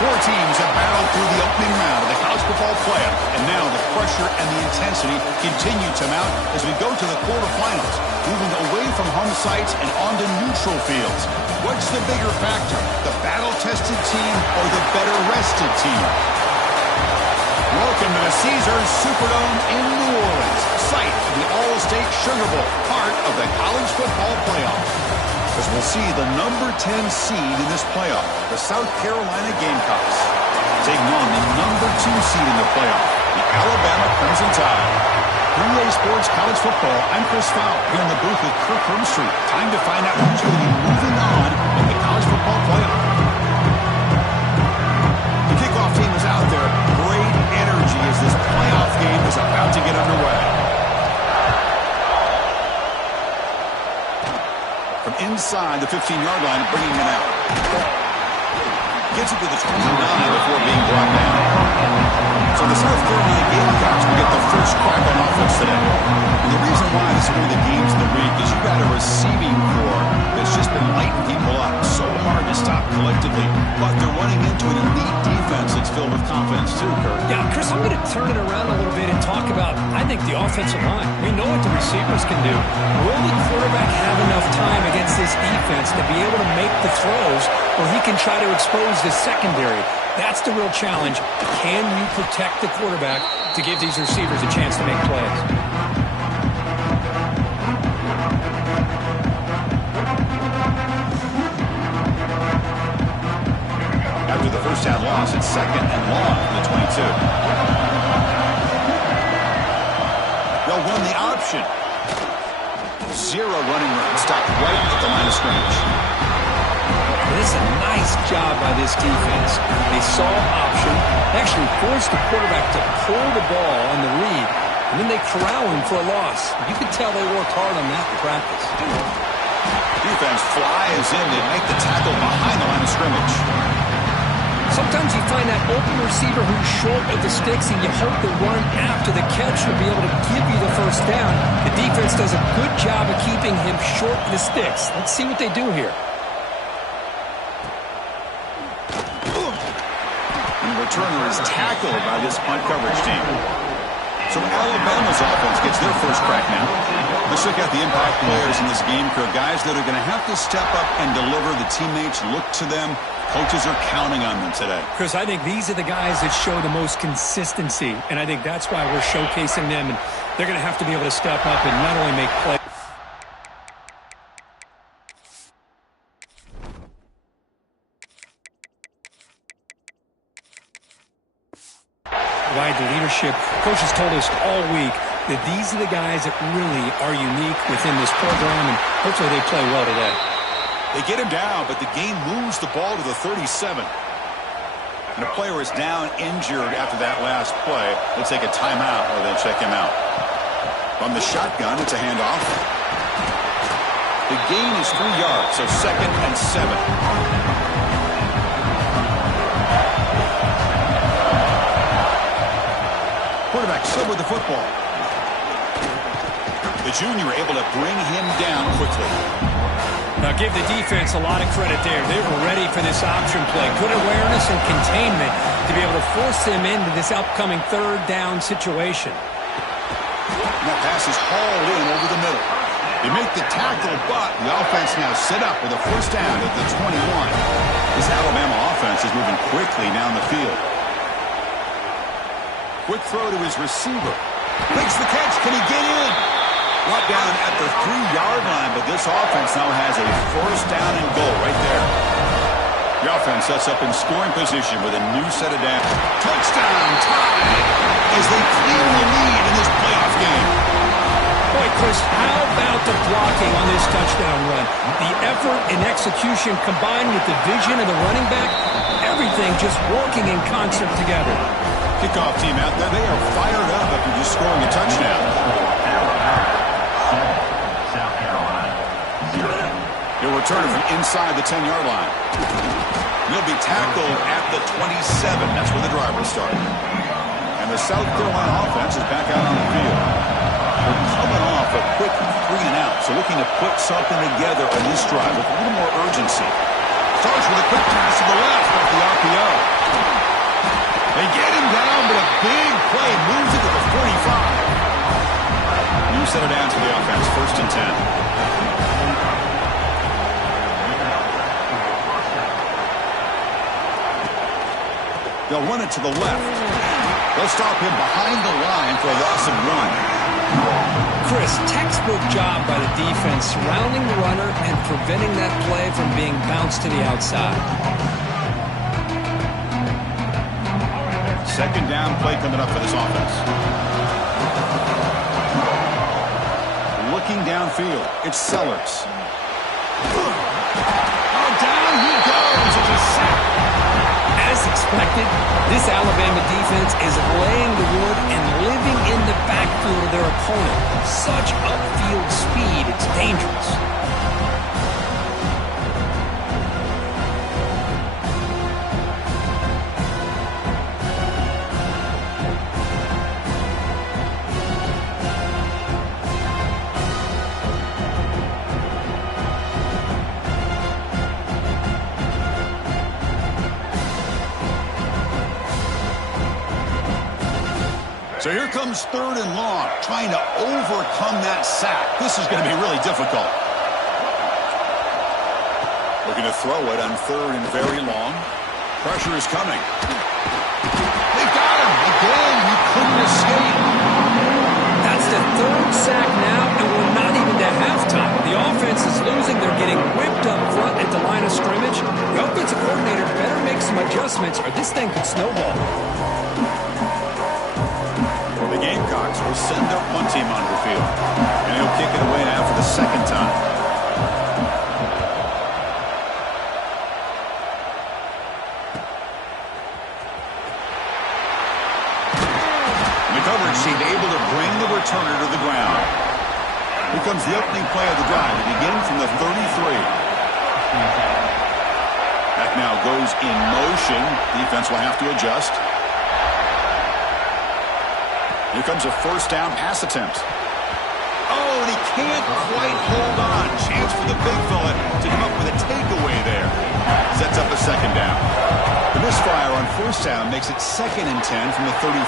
Four teams have battled through the opening round of the college football playoff, and now the pressure and the intensity continue to mount as we go to the quarterfinals, moving away from home sites and onto neutral fields. What's the bigger factor, the battle-tested team or the better-rested team? Welcome to the Caesars Superdome in New Orleans, site of the All-State Sugar Bowl, part of the college football playoff. As we'll see the number 10 seed in this playoff, the South Carolina Gamecocks, taking on the number 2 seed in the playoff, the Alabama Crimson Tide. 3A Sports College Football, I'm Chris Fowler, here in the booth with Kirk Hermstreet. Time to find out who's going to be moving on in the college football playoff. The kickoff team is out there. Great energy as this playoff game is about to get underway. From inside the 15-yard line, bringing it out. Gets it to the 29 before being brought down. So the South Carolina Gamecocks will get the first crack on offense today. And the reason why this is one of the games in the week is you've got a receiving core that's just been lighting people up. So hard to stop collectively, but they're running into an elite defense that's filled with confidence too, Kurt. Yeah, Chris, I'm going to turn it around a little bit and talk about, I think, the offensive line. We know what the receivers can do. Will the quarterback have enough time against this defense to be able to make the throws where he can try to expose the secondary? That's the real challenge. Can you protect the quarterback to give these receivers a chance to make plays? After the first down loss, it's second and long from the 22. They'll run the option. Zero running room. Stop right at the line of scrimmage. This is a nice job by this defense. They saw option, actually forced the quarterback to pull the ball on the read, and then they corral him for a loss. You could tell they worked hard on that in practice. Defense flies in to make the tackle behind the line of scrimmage. Sometimes you find that open receiver who's short of the sticks, and you hope the run after the catch will be able to give you the first down. The defense does a good job of keeping him short of the sticks. Let's see what they do here. Returner is tackled by this punt coverage team. So Alabama's offense gets their first crack now. Let's look at the impact players in this game, Kirk. Guys that are going to have to step up and deliver. The teammates look to them. Coaches are counting on them today. Chris, I think these are the guys that show the most consistency, and I think that's why we're showcasing them. And they're going to have to be able to step up and not only make plays. Provide the leadership. Coach has told us all week that these are the guys that really are unique within this program, and hopefully they play well today. They get him down, but the game moves the ball to the 37. And a player is down injured after that last play. They'll take a timeout or they'll check him out. From the shotgun, it's a handoff. The gain is 3 yards, so second and 7. Quarterback still with the football. The junior able to bring him down quickly. Now give the defense a lot of credit there. They were ready for this option play. Good awareness and containment to be able to force them into this upcoming third down situation. And that pass is hauled in over the middle. They make the tackle, but the offense now set up with a first down at the 21. This Alabama offense is moving quickly down the field. Quick throw to his receiver. Makes the catch. Can he get in? Brought down at the 3-yard line, but this offense now has a first down and goal right there. The offense sets up in scoring position with a new set of downs. Touchdown Tide as they claim the lead in this playoff game. Boy, Chris, how about the blocking on this touchdown run? The effort and execution combined with the vision of the running back, everything just working in concert together. Kickoff team out there, they are fired up after just scoring a touchdown. South Carolina, 0. He'll return it from inside the 10-yard line. He'll be tackled at the 27. That's where the drive will start. And the South Carolina offense is back out on the field. They're coming off a quick 3 and out, so looking to put something together on this drive with a little more urgency. Starts with a quick pass to the left off the RPO. first and 10. They'll run it to the left. They'll stop him behind the line for a loss of 1. Chris, textbook job by the defense surrounding the runner and preventing that play from being bounced to the outside. Second down play coming up for this offense. Looking downfield, it's Sellers. Oh, down he goes. It's a sack. As expected, this Alabama defense is laying the wood and living in the backfield of their opponent. Such upfield speed, it's dangerous. So here comes third and long, trying to overcome that sack. This is going to be really difficult. Looking to throw it on third and very long. Pressure is coming. They got him again. He couldn't escape. That's the third sack now, and we're not even to halftime. The offense is losing. They're getting whipped up front at the line of scrimmage. The offensive coordinator better make some adjustments, or this thing could snowball. Gamecocks will send their punt team onto the field. And he'll kick it away now for the second time. The coverage seemed able to bring the returner to the ground. Here comes the opening play of the drive. It begins from the 33. That now goes in motion. Defense will have to adjust. Here comes a first down pass attempt. Oh, and he can't quite hold on. Chance for the big fella to come up with a takeaway there. Sets up a second down. The misfire on first down makes it 2nd and 10 from the 33.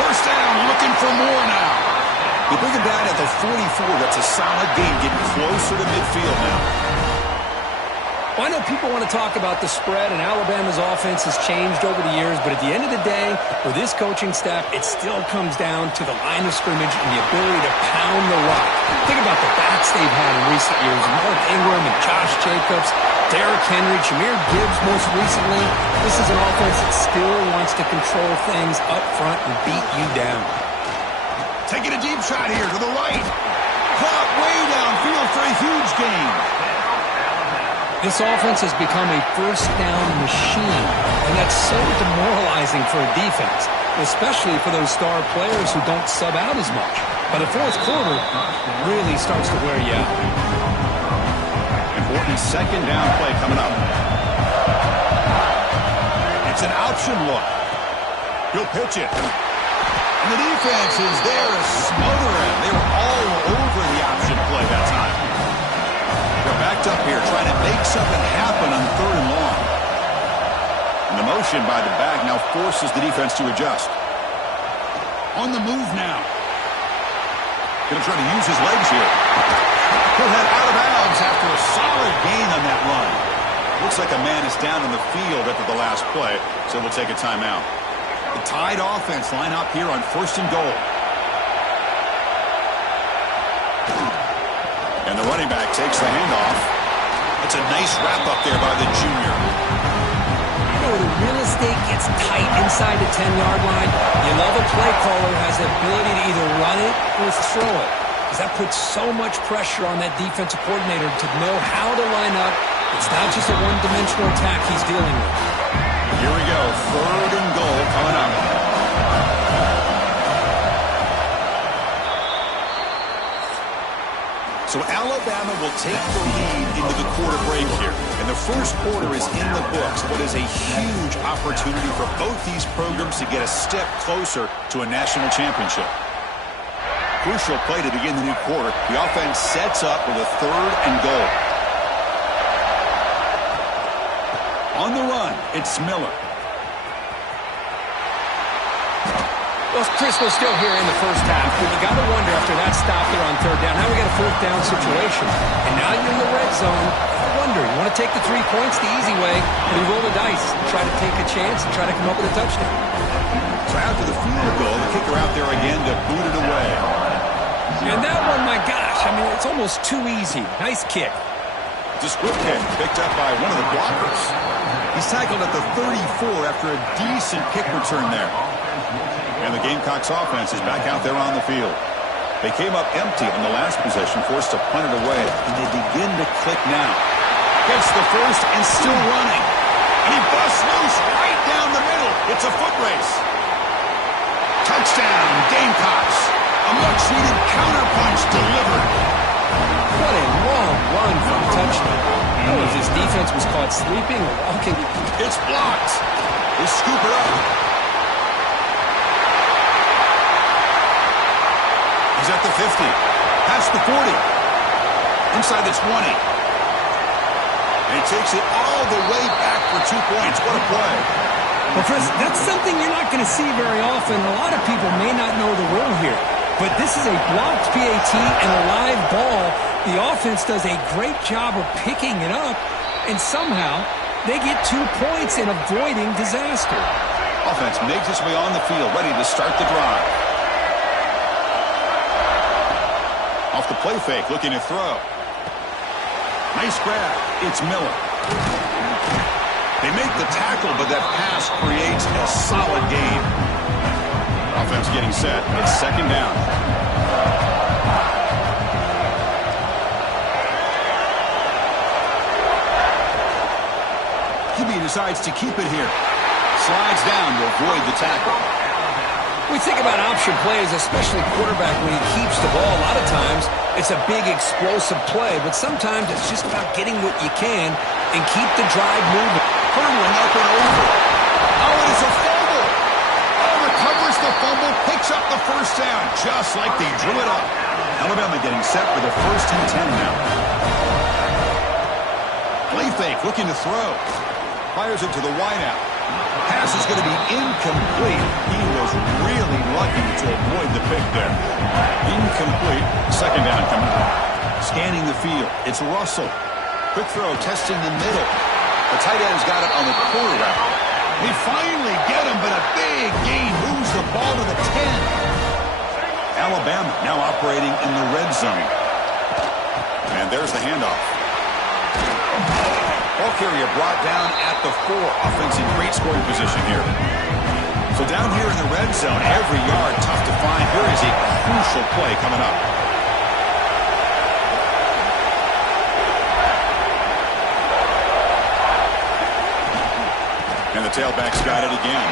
First down, looking for more now. They bring him down at the 44. That's a solid gain, getting closer to midfield now. Well, I know people want to talk about the spread, and Alabama's offense has changed over the years, but at the end of the day, for this coaching staff, it still comes down to the line of scrimmage and the ability to pound the rock. Think about the backs they've had in recent years. Mark Ingram and Josh Jacobs, Derrick Henry, Jahmyr Gibbs most recently. This is an offense that still wants to control things up front and beat you down. Taking a deep shot here to the right. Caught way downfield for a huge gain. This offense has become a first down machine, and that's so demoralizing for a defense, especially for those star players who don't sub out as much. By the fourth quarter, it really starts to wear you out. Important second down play coming up. It's an option look. He'll pitch it. And the defense is there to smother him. They were all over the option play that time. They're backed up here trying to make something happen on third and long. And the motion by the back now forces the defense to adjust. On the move now. Going to try to use his legs here. He'll head out of bounds after a solid gain on that run. Looks like a man is down in the field after the last play, so we'll take a timeout. The Tide offense line up here on first and goal. And the running back takes the handoff. It's a nice wrap-up there by the junior. You know, the real estate gets tight inside the 10-yard line. You love a play caller who has the ability to either run it or throw it, because that puts so much pressure on that defensive coordinator to know how to line up. It's not just a one-dimensional attack he's dealing with. Here we go. Third and goal coming up. So Alabama will take the lead into the quarter break here. And the first quarter is in the books. What is a huge opportunity for both these programs to get a step closer to a national championship. Crucial play to begin the new quarter. The offense sets up with a third and goal. On the run, it's Miller. Well, Chris, we're still here in the first half, but you got to wonder after that stop there on third down. Now we got a fourth down situation, and now you're in the red zone. I wonder, you want to take the 3 points the easy way, or you roll the dice, try to take a chance and try to come up with a touchdown. So after the field goal, the kicker out there again to boot it away. And that one, my gosh, I mean, it's almost too easy. Nice kick. It's a squib kick picked up by one of the blockers. He's tackled at the 34 after a decent kick return there. And the Gamecocks offense is back out there on the field. They came up empty on the last possession, forced to punt it away, and they begin to click now. Gets the first and still running. And he busts loose right down the middle. It's a foot race. Touchdown, Gamecocks. A much-needed counterpunch delivered. What a long run for a touchdown. I don't know if this defense was caught sleeping or walking. It's blocked. They scoop it up. He's at the 50. Past the 40. Inside the 20. And he takes it all the way back for 2 points. What a play. Well, Chris, that's something you're not going to see very often. A lot of people may not know the rule here. But this is a blocked PAT and a live ball. The offense does a great job of picking it up, and somehow they get 2 points in avoiding disaster. Offense makes its way on the field, ready to start the drive. Off the play fake, looking to throw. Nice grab. It's Miller. They make the tackle, but that pass creates a solid gain. Offense getting set. It's second down. QB decides to keep it here. Slides down to avoid the tackle. We think about option plays, especially quarterback, when he keeps the ball. A lot of times, it's a big explosive play, but sometimes it's just about getting what you can and keep the drive moving. Hurtling up and over. Oh, it is a fumble. Oh, recovers the fumble, picks up the first down, just like they drew it up. Alabama getting set for the 1st and 10 now. Play fake, looking to throw. Fires it to the wideout. Pass is going to be incomplete. He was really lucky to avoid the pick there. Incomplete. Second down coming up. Scanning the field. It's Russell. Quick throw, testing the middle. The tight end's got it on the quarter route. They finally get him, but a big gain moves the ball to the 10. Alabama now operating in the red zone. And there's the handoff. Ball carrier brought down at the 4. Offense in great scoring position here. So down here in the red zone, every yard tough to find. Here is a crucial play coming up. And the tailback's got it again.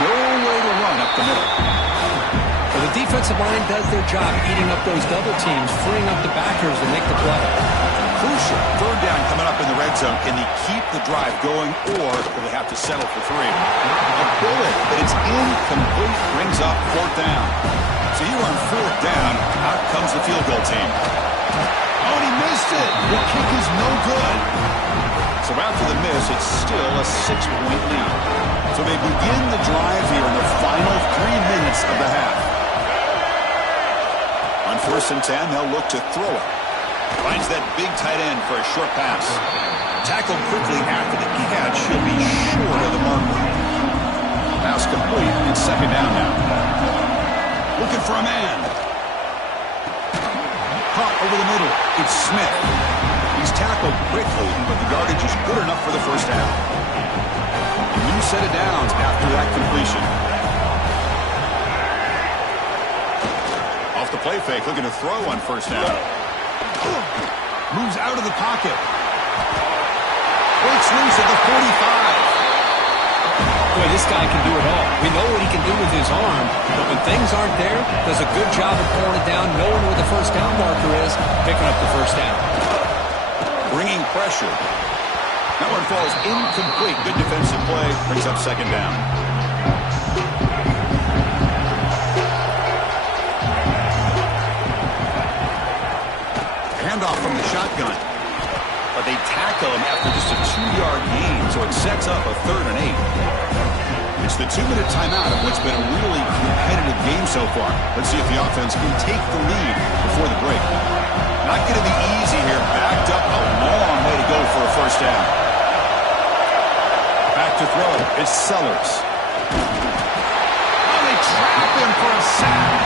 No way to run up the middle. Well, the defensive line does their job eating up those double teams, freeing up the backers to make the play. Crucial. Third down coming up in the red zone. Can they keep the drive going, or will they have to settle for 3? A bullet, but it's incomplete. Brings up 4th down. So here on 4th down, out comes the field goal team. Oh, and he missed it. The kick is no good. So after the miss, it's still a 6-point lead. So they begin the drive here in the final 3 minutes of the half. On 1st and 10, they'll look to throw it. Finds that big tight end for a short pass. Tackled quickly after the catch. Should be short of the marker. Pass complete. It's second down now. Looking for a man. Caught over the middle. It's Smith. He's tackled quickly, but the yardage is good enough for the first down. A new set of downs after that completion. Off the play fake, looking to throw on 1st down. Moves out of the pocket. Breaks loose at the 45. Boy, this guy can do it all. We know what he can do with his arm, but when things aren't there, does a good job of pulling it down, knowing where the first down marker is, picking up the first down. Bringing pressure. That one falls incomplete. Good defensive play. Brings up second down. Handoff from the shotgun. But they tackle him after just a 2-yard gain, so it sets up a 3rd and 8. It's the 2-minute timeout of what's been a really competitive game so far. Let's see if the offense can take the lead before the break. Not going to be easy here. Backed up a long way to go for a first down. Back to throw. It's Sellers. Oh, they trap him for a sack.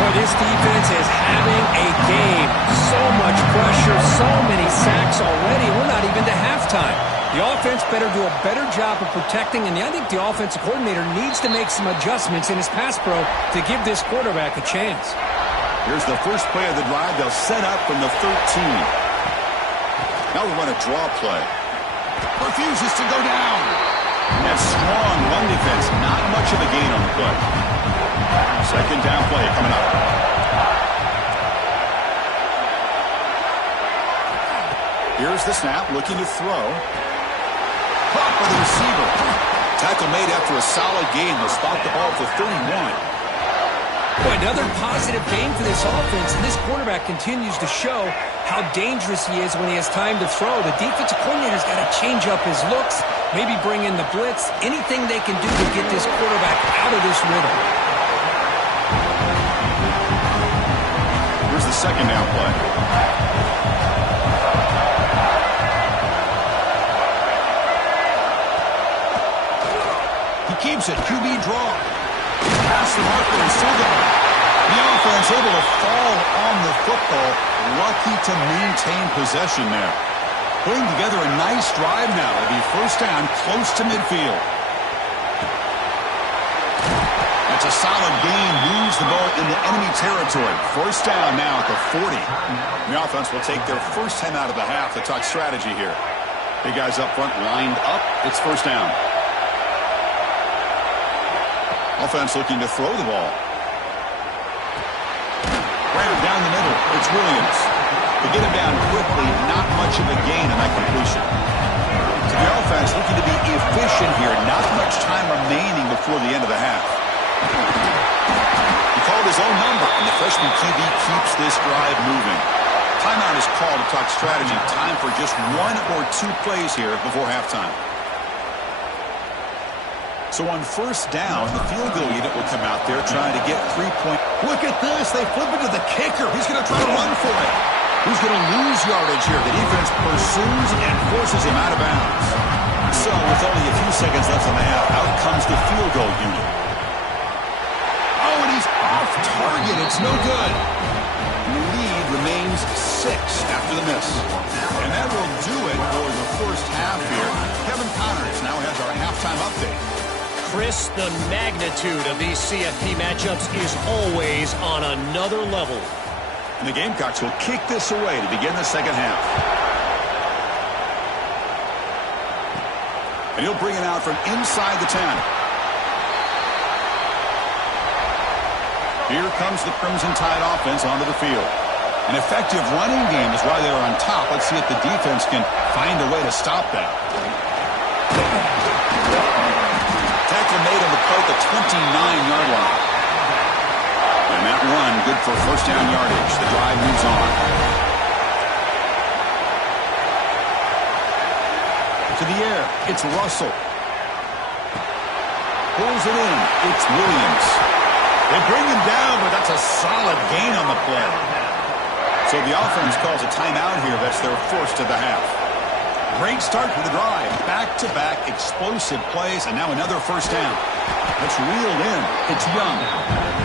Boy, this defense is having a game. So much pressure, so many sacks already. We're not even to halftime. The offense better do a better job of protecting, and I think the offensive coordinator needs to make some adjustments in his pass pro to give this quarterback a chance. Here's the first play of the drive. They'll set up from the 13. Now we run a draw play. Refuses to go down. That strong run defense, not much of a gain on the play. Second down play coming up. Here's the snap, looking to throw. Caught by the receiver. Tackle made after a solid gain. They'll spot the ball for 31. Boy, another positive game for this offense, and this quarterback continues to show how dangerous he is when he has time to throw. The defensive coordinator's got to change up his looks, maybe bring in the blitz, anything they can do to get this quarterback out of this rhythm. Here's the second down play. He keeps it. QB draw. Pass the marker and still going. The offense able to fall on the football. Lucky to maintain possession there. Putting together a nice drive now. It'll be first down close to midfield. That's a solid gain. Moves the ball into enemy territory. First down now at the 40. The offense will take their first 10 out of the half to talk strategy here. Big guys up front lined up. It's first down. Offense looking to throw the ball. Ran down the middle. It's Williams. To get him down quickly, not much of a gain on that completion. So the offense looking to be efficient here. Not much time remaining before the end of the half. He called his own number, and the freshman QB keeps this drive moving. Timeout is called to talk strategy. Time for just 1 or 2 plays here before halftime. So on first down, the field goal unit will come out there trying to get 3-point. Look at this. They flip it to the kicker. He's going to try to run for it. He's going to lose yardage here. The defense pursues and forces him out of bounds. So with only a few seconds left in the half, out comes the field goal unit. Oh, and he's off target. It's no good. And the lead remains 6 after the miss. And that will do it for the first half here. Kevin Connors now has our halftime update. Chris, the magnitude of these CFP matchups is always on another level. And the Gamecocks will kick this away to begin the second half. And he'll bring it out from inside the 10. Here comes the Crimson Tide offense onto the field. An effective running game is why they're on top. Let's see if the defense can find a way to stop that. Tackle made on the play at the 29-yard line. And that run good for first down yardage. The drive moves on. To the air, it's Russell. Pulls it in, it's Williams. They bring him down, but that's a solid gain on the play. So the offense calls a timeout here. That's their first of the half. Great start for the drive. Back-to-back explosive plays, and now another first down. Let's reel in. It's Young.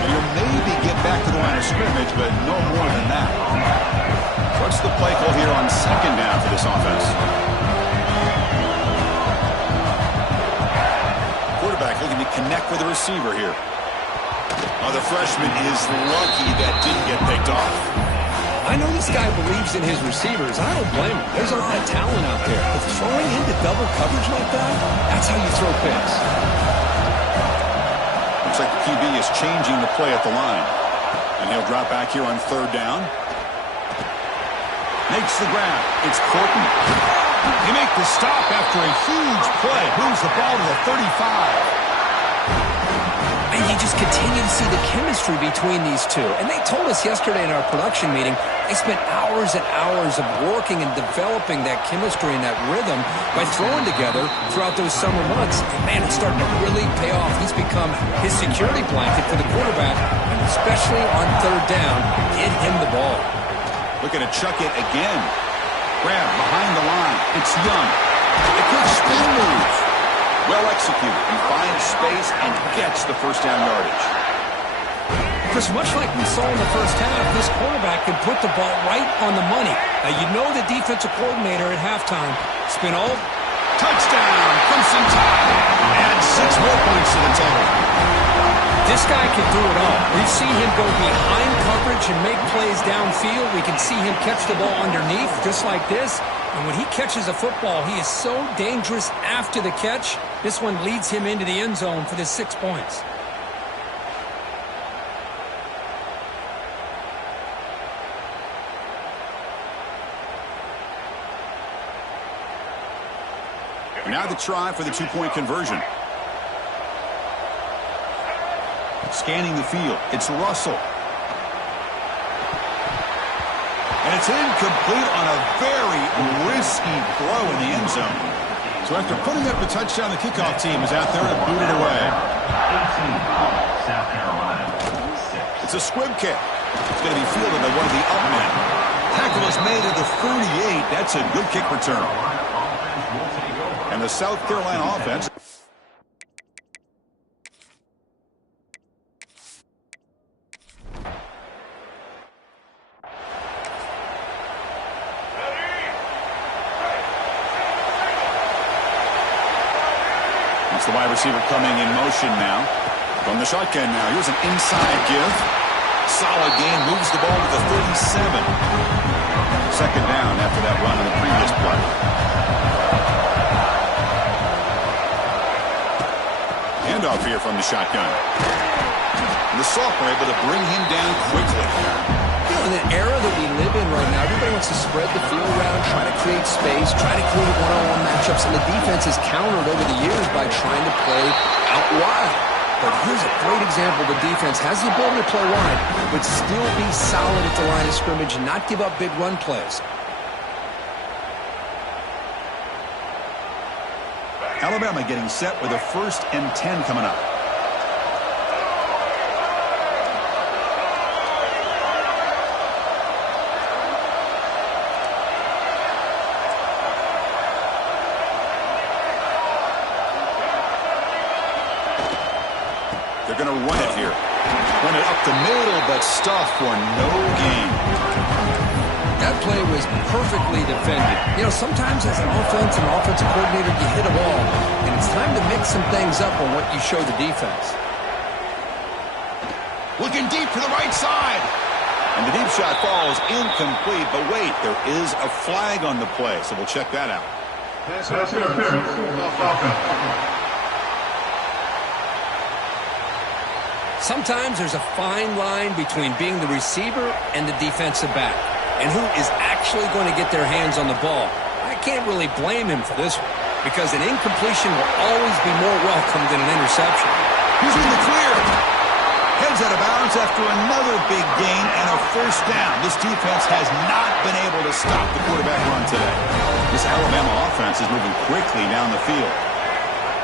He'll maybe get back to the line of scrimmage, but no more than that. What's the play call here on second down for this offense? Quarterback looking to connect with the receiver here. Oh, the freshman is lucky that didn't get picked off. I know this guy believes in his receivers. I don't blame him. There's a lot of talent out there. But throwing into double coverage like that, that's how you throw picks. Looks like the QB is changing the play at the line. And he'll drop back here on third down. Makes the grab. It's Corton. He makes the stop after a huge play. Moves the ball to the 35. And you just continue to see the chemistry between these two. And they told us yesterday in our production meeting, they spent hours and hours of working and developing that chemistry and that rhythm by throwing together throughout those summer months. And man, it's starting to really pay off. He's become his security blanket for the quarterback, and especially on third down, get him the ball. Looking to chuck it again. Grab behind the line. It's Young. A good spin move. Well executed. He finds space and gets the first down yardage. Chris, much like we saw in the first half, this quarterback can put the ball right on the money. Now, you know the defensive coordinator at halftime. Spin all. Touchdown, Crimson Tide. Add 6 more points to the total. This guy can do it all. We've seen him go behind coverage and make plays downfield. We can see him catch the ball underneath, just like this. And when he catches a football, he is so dangerous after the catch. This one leads him into the end zone for the 6 points. Now the try for the 2-point conversion. Scanning the field. It's Russell. And it's incomplete on a very risky throw in the end zone. So after putting up the touchdown, the kickoff team is out there to boot it away. 18, South Carolina, 6. It's a squib kick. It's going to be fielded by one of the up men. Tackle is made at the 38. That's a good kick return. And the South Carolina offense. It's the wide receiver coming in motion now. From the shotgun now. Here's an inside give. Solid gain. Moves the ball to the 37. Second down after that run on the previous play. Handoff here from the shotgun. And the sophomore able to bring him down quickly. In the era that we live in right now, everybody wants to spread the field around, try to create space, try to create one-on-one matchups, and the defense has countered over the years by trying to play out wide. But here's a great example. The defense has the ability to play wide, but still be solid at the line of scrimmage and not give up big run plays. Alabama getting set with a 1st and 10 coming up. They're going to run it here. Run it up the middle, but stuff for no gain. That play was perfectly defended. You know, sometimes as an offense and offensive coordinator, you hit a ball, and it's time to mix some things up on what you show the defense. Looking deep to the right side. And the deep shot falls incomplete, but wait, there is a flag on the play, so we'll check that out. Sometimes there's a fine line between being the receiver and the defensive back, and who is actually going to get their hands on the ball. I can't really blame him for this one, because an incompletion will always be more welcome than an interception. He's in the clear. Heads out of bounds after another big gain and a 1st down. This defense has not been able to stop the quarterback run today. This Alabama offense is moving quickly down the field.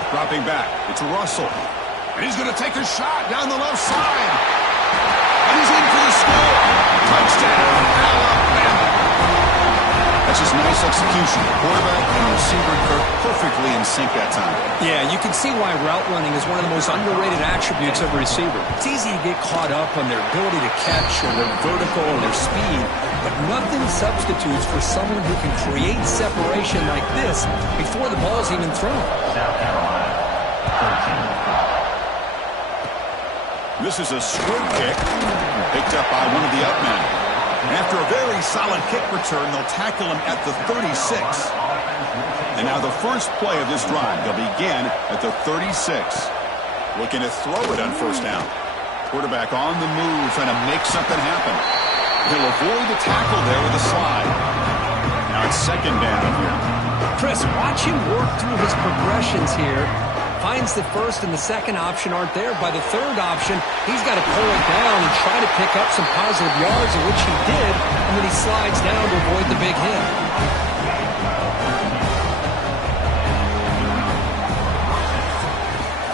Dropping back. It's Russell. And he's going to take a shot down the left side. And he's in for the score. Touchdown, Alabama. That's just nice execution. The quarterback and the receiver are perfectly in sync that time. Yeah, you can see why route running is one of the most underrated attributes of a receiver. It's easy to get caught up on their ability to catch or their vertical or their speed, but nothing substitutes for someone who can create separation like this before the ball's even thrown. South Carolina, 13. This is a squib kick picked up by one of the up men. And after a very solid kick return, they'll tackle him at the 36. And now the first play of this drive, they'll begin at the 36. Looking to throw it on 1st down. Quarterback on the move, trying to make something happen. He'll avoid the tackle there with a slide. Now it's 2nd down here. Chris, watch him work through his progressions here. finds the first and the second option aren't there. By the third option, he's got to pull it down and try to pick up some positive yards, of which he did, and then he slides down to avoid the big hit.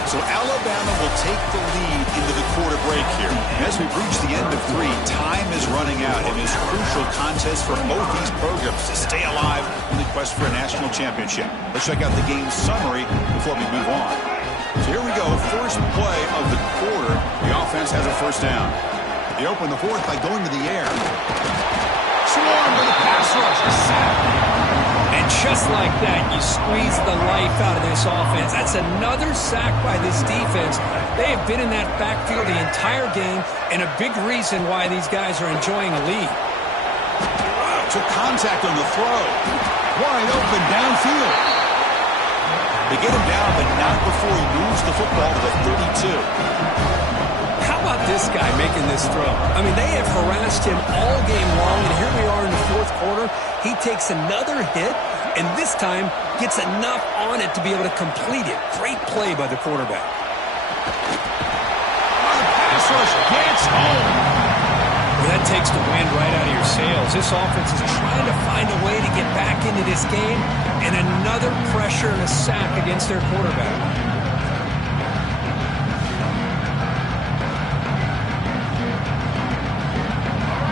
So Alabama will take the lead into the quarter break here. As we reach the end of 3, time is running out. It is a crucial contest for both these programs to stay alive in the quest for a national championship. Let's check out the game summary before we move on. So here we go. First play of the quarter. The offense has a first down. They open the fourth by going to the air. Swarm with a pass rush. A sack. And just like that, you squeeze the life out of this offense. That's another sack by this defense. They have been in that backfield the entire game, and a big reason why these guys are enjoying a lead. Took contact on the throw. Wide open downfield. They get him down, but not before he moves the football to the 32. How about this guy making this throw? I mean, they have harassed him all game long, and here we are in the fourth quarter. He takes another hit, and this time gets enough on it to be able to complete it. Great play by the quarterback. Pass rush gets home. Well, that takes the wind right out of your sails. This offense is trying to find a way to get back into this game, and another pressure and a sack against their quarterback.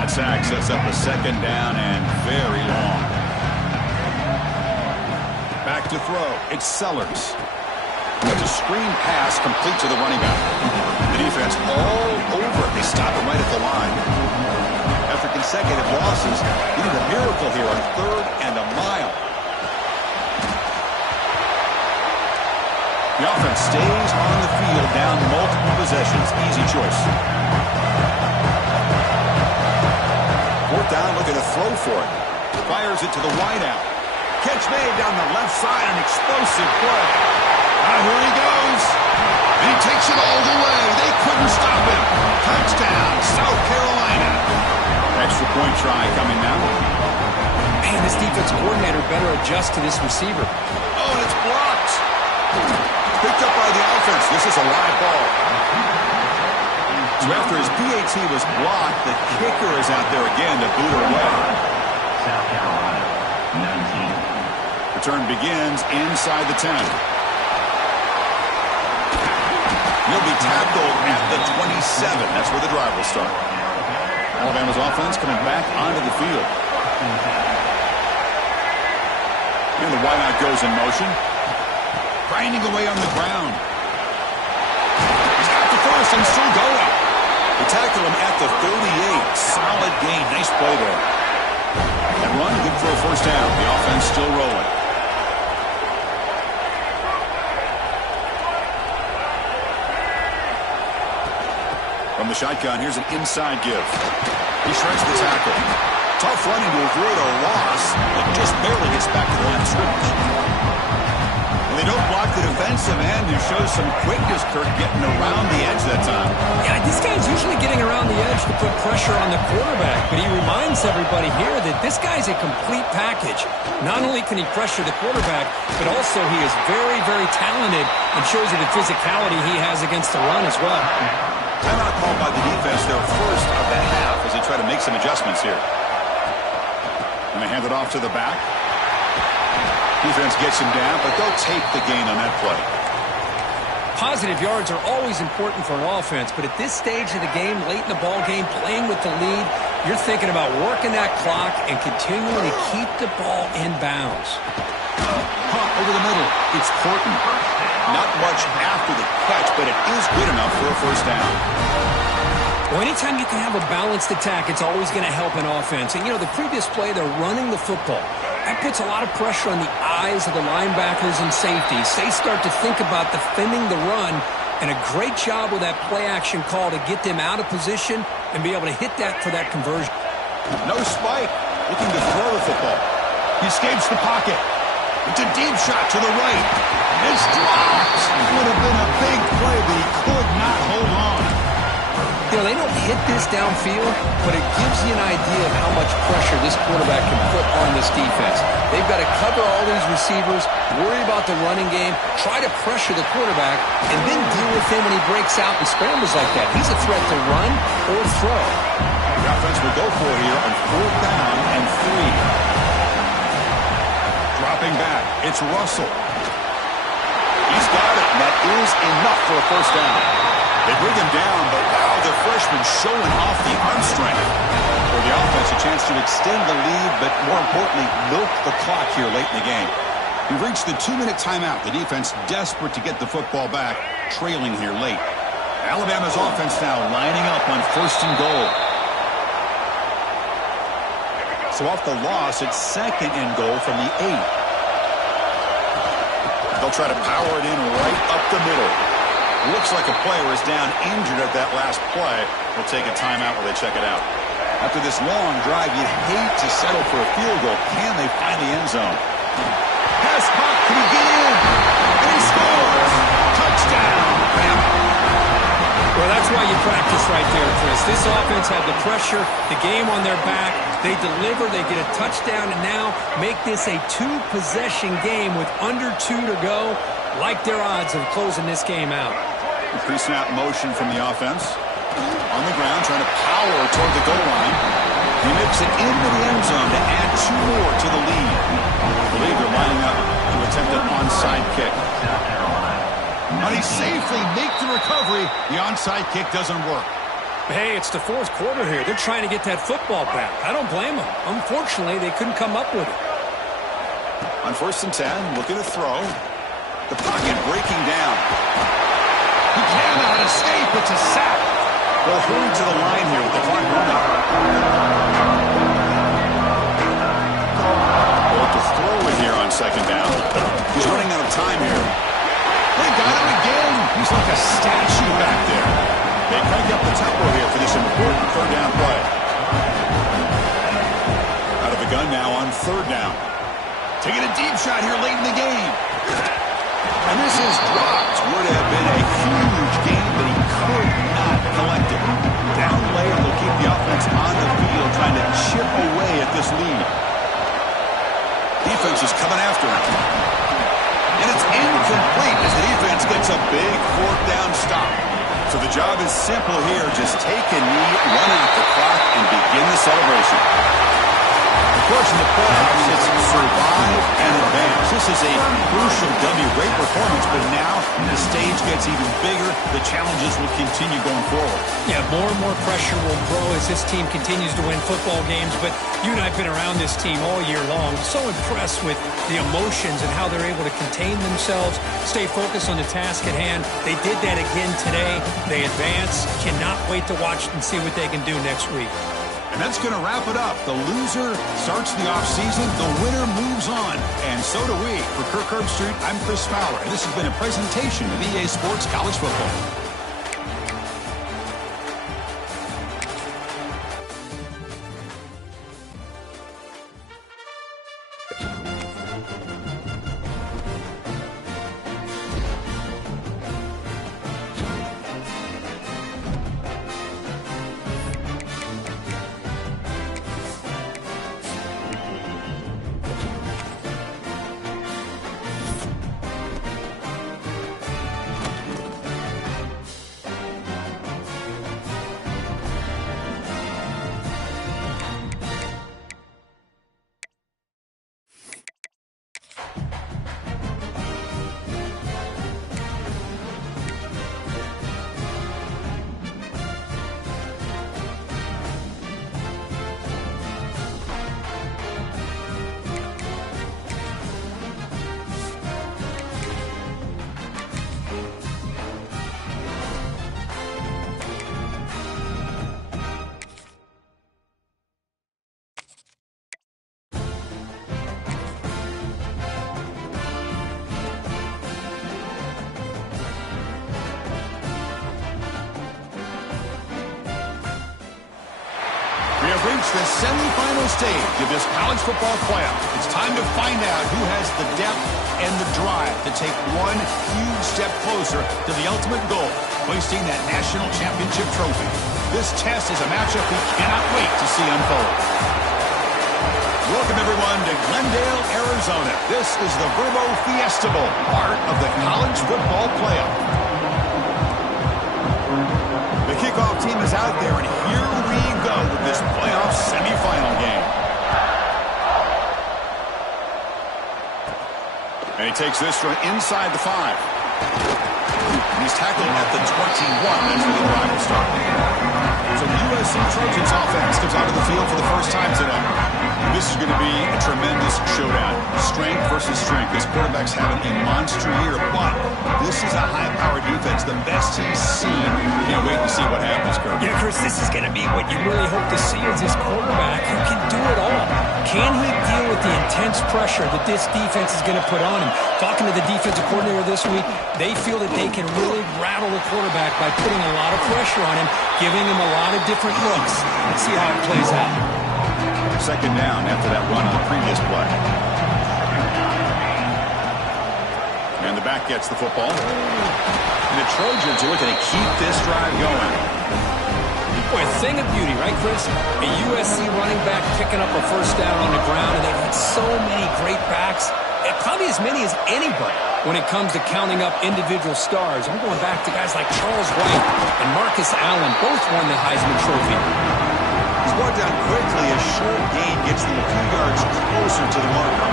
Sack sets up a second down and very long. Back to throw. It's Sellers. It's a screen pass complete to the running back. The defense all over. They stop it right at the line. After consecutive losses, we need a miracle here on 3rd and a mile. The offense stays on the field down multiple possessions. Easy choice. 4th down, looking to throw for it. Fires it to the wideout. Catch made down the left side, an explosive play. Here he goes. And he takes it all the way. They couldn't stop him. Touchdown, South Carolina. Extra point try coming now. Man, this defense coordinator better adjust to this receiver. Oh, and it's blocked. Picked up by the offense. This is a live ball. So after his PAT was blocked, the kicker is out there again to boot her away. South Carolina, 19. Return begins inside the 10. He'll be tackled at the 27. That's where the drive will start. Alabama's offense coming back onto the field. And the wideout goes in motion. Grinding away on the ground. He's got the first and still going. They tackle him at the 38. Solid gain. Nice play there. And run, good for a first down. The offense still rolling. From the shotgun, here's an inside give. He shreds the tackle. Tough running to avoid a loss, but just barely gets back to the line of scrimmage. They don't block the defensive end, who shows some quickness, Kirk, getting around the edge that time. Yeah, this guy's usually getting around the edge to put pressure on the quarterback, but he reminds everybody here that this guy's a complete package. Not only can he pressure the quarterback, but also he is very, very talented and shows you the physicality he has against the run as well. Timeout called by the defense, their first of the half, as they try to make some adjustments here. And they hand it off to the back. Defense gets him down, but they'll take the gain on that play. Positive yards are always important for an offense, but at this stage of the game, late in the ball game, playing with the lead, you're thinking about working that clock and continuing to keep the ball in bounds. Hot over the middle. It's Horton. Not much after the catch, but it is good enough for a first down. Well, anytime you can have a balanced attack, it's always going to help an offense. And, you know, the previous play, they're running the football. That puts a lot of pressure on the eyes of the linebackers and safeties. They start to think about defending the run, and a great job with that play-action call to get them out of position and be able to hit that for that conversion. No spike. Looking to throw the football. He escapes the pocket. It's a deep shot to the right. It's dropped. Would have been a big play, but he could not hold on. The You know, they don't hit this downfield, but it gives you an idea of how much pressure this quarterback can put on this defense. They've got to cover all these receivers, worry about the running game, try to pressure the quarterback, and then deal with him when he breaks out and scrambles like that. He's a threat to run or throw. The offense will go for it here on 4th down and 3. Dropping back, it's Russell. He's got it, and that is enough for a 1st down. They bring him down, but wow, the freshman showing off the arm strength. For the offense, a chance to extend the lead, but more importantly, milk the clock here late in the game. We've reached the 2-minute timeout. The defense desperate to get the football back, trailing here late. Alabama's offense now lining up on 1st and goal. So off the loss, it's 2nd and goal from the 8. They'll try to power it in right up the middle. Looks like a player is down injured at that last play. We'll take a timeout while they check it out. After this long drive, you'd hate to settle for a field goal. Can they find the end zone? Pass caught. Can he get in? And he scores. Touchdown, Bama. Well, that's why you practice right there, Chris. This offense had the pressure, the game on their back. They deliver, they get a touchdown, and now make this a 2-possession game with under 2 to go. Like their odds of closing this game out. Pre-snap motion from the offense. On the ground, trying to power toward the goal line. He makes it into the end zone to add 2 more to the lead. I believe they're lining up to attempt an onside kick. But he safely makes the recovery. The onside kick doesn't work. Hey, it's the 4th quarter here. They're trying to get that football back. I don't blame them. Unfortunately, they couldn't come up with it. On 1st and 10, looking to throw. The pocket breaking down. He cannot escape. It's a sack. They'll hurry to the line here with the clock running. Well, to throw it here on 2nd down. He's running out of time here. They got him again. He's like a statue back there. They crank up the tempo here for this important 3rd down play. Out of the gun now on 3rd down. Taking a deep shot here late in the game. And this is dropped. Would have been a huge game, but he could not collect it. Down layer, they'll keep the offense on the field, trying to chip away at this lead. Defense is coming after him. And it's incomplete as the defense gets a big 4th down stop. So the job is simple here. Just take a knee, run out the clock, and begin the celebration. Of course, in the playoffs, it's survive and advance. This is a crucial W. Great performance, but now the stage gets even bigger. The challenges will continue going forward. Yeah, more and more pressure will grow as this team continues to win football games. But you and I have been around this team all year long. So impressed with the emotions and how they're able to contain themselves, stay focused on the task at hand. They did that again today. They advance. Cannot wait to watch and see what they can do next week. And that's going to wrap it up. The loser starts the offseason. The winner moves on. And so do we. For Kirk Herbstreit, I'm Chris Fowler. And this has been a presentation of EA Sports College Football. We have reached the semifinal stage of this college football playoff. It's time to find out who has the depth end the drive to take one huge step closer to the ultimate goal, hoisting that national championship trophy. This test is a matchup we cannot wait to see unfold. Welcome, everyone, to Glendale, Arizona. This is the Verbo Fiesta Bowl, part of the college football playoff. The kickoff team is out there, and here we go with this playoff semifinal game. And he takes this from inside the 5. He's tackled at the 21 as the drive will start. So the USC Trojans offense comes onto the field for the first time today. This is going to be a tremendous showdown. Strength versus strength. This quarterback's having a monster year, but this is a high-powered defense, the best he's seen. Can't wait to see what happens, Kirk. Yeah, Chris, this is going to be what you really hope to see is this quarterback who can do it all. Can he deal with the intense pressure that this defense is going to put on him? Talking to the defensive coordinator this week, they feel that they can really rattle the quarterback by putting a lot of pressure on him, giving him a lot of different looks. Let's see how it plays out. Second down after that run on the previous play. And the back gets the football. And the Trojans are looking to keep this drive going. Boy, a thing of beauty, right, Chris? A USC running back picking up a first down on the ground, and they've had so many great backs, probably as many as anybody when it comes to counting up individual stars. I'm going back to guys like Charles White and Marcus Allen, both won the Heisman Trophy. He's brought down quickly. A short gain gets them a few yards closer to the marker.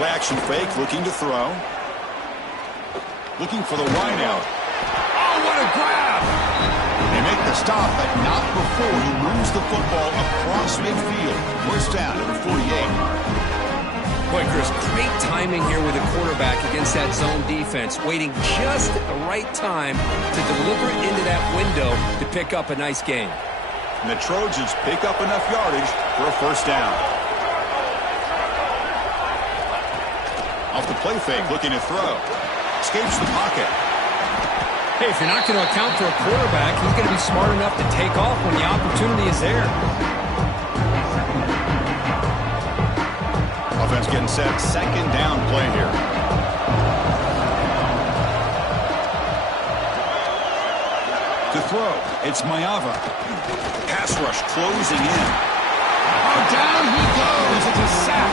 Play action fake, looking to throw. Looking for the wide out. Oh, what a grab! They make the stop, but not before he moves the football across midfield. First down at the 48. Boy, Chris, great timing here with the quarterback against that zone defense, waiting just at the right time to deliver it into that window to pick up a nice gain. And the Trojans pick up enough yardage for a first down. Off the play fake, looking to throw. Escapes the pocket. Hey, if you're not going to account for a quarterback, he's going to be smart enough to take off when the opportunity is there. Offense getting set. Second down play here. To throw, it's Mayava. Pass rush closing in. Oh, down he goes. It's a sack.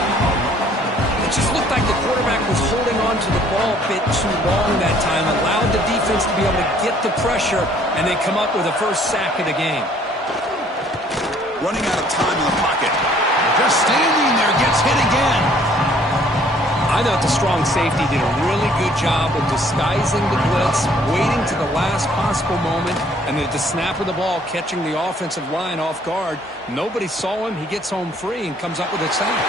It just looked like the quarterback was holding on to the ball a bit too long that time, allowed the defense to be able to get the pressure, and they come up with a first sack of the game. Running out of time in the pocket. Just standing there, gets hit again. I thought the strong safety did a really good job of disguising the blitz, waiting to the last possible moment, and then at the snap of the ball, catching the offensive line off guard. Nobody saw him. He gets home free and comes up with a sack.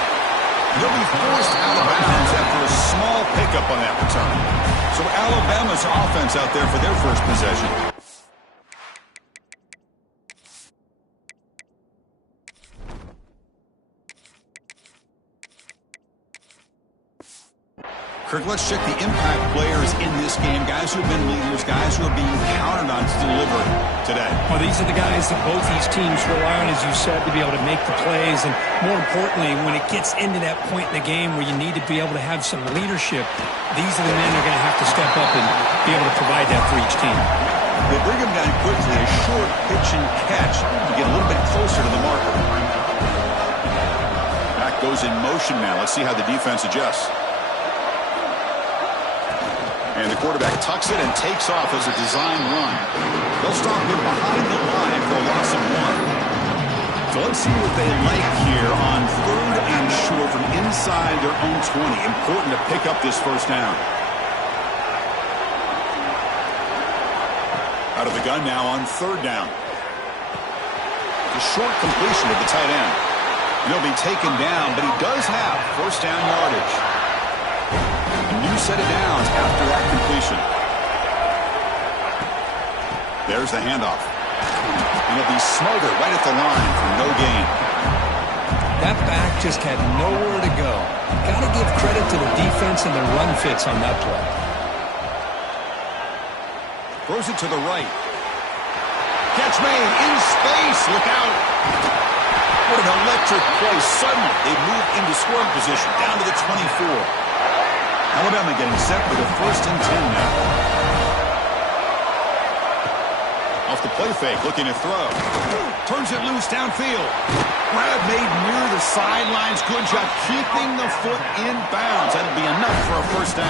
They'll be forced out of bounds after a small pickup on that return. So Alabama's offense out there for their first possession. Kirk, let's check the impact players in this game. Guys who have been leaders, guys who are being counted on to deliver today. Well, these are the guys that both these teams rely on, as you said, to be able to make the plays. And more importantly, when it gets into that point in the game where you need to be able to have some leadership, these are the men that are going to have to step up and be able to provide that for each team. They bring him down quickly, a short pitch and catch to get a little bit closer to the marker. Back goes in motion now. Let's see how the defense adjusts. And the quarterback tucks it and takes off as a design run. They'll stop him behind the line for a loss of 1. So let's see what they like here on 3rd and short from inside their own 20. Important to pick up this first down. Out of the gun now on 3rd down. A short completion of the tight end. He'll be taken down, but he does have first down yardage. A new set of downs after that completion. There's the handoff. And he'll be smothered right at the line for no gain. That back just had nowhere to go. Got to give credit to the defense and the run fits on that play. Throws it to the right. Catch made in space. Look out. What an electric play. Suddenly, they move into scoring position, down to the 24. Alabama getting set with a 1st and 10 now. Off the play fake, looking to throw. Turns it loose downfield. Grab made near the sidelines. Good job keeping the foot in bounds. That'll be enough for a 1st down.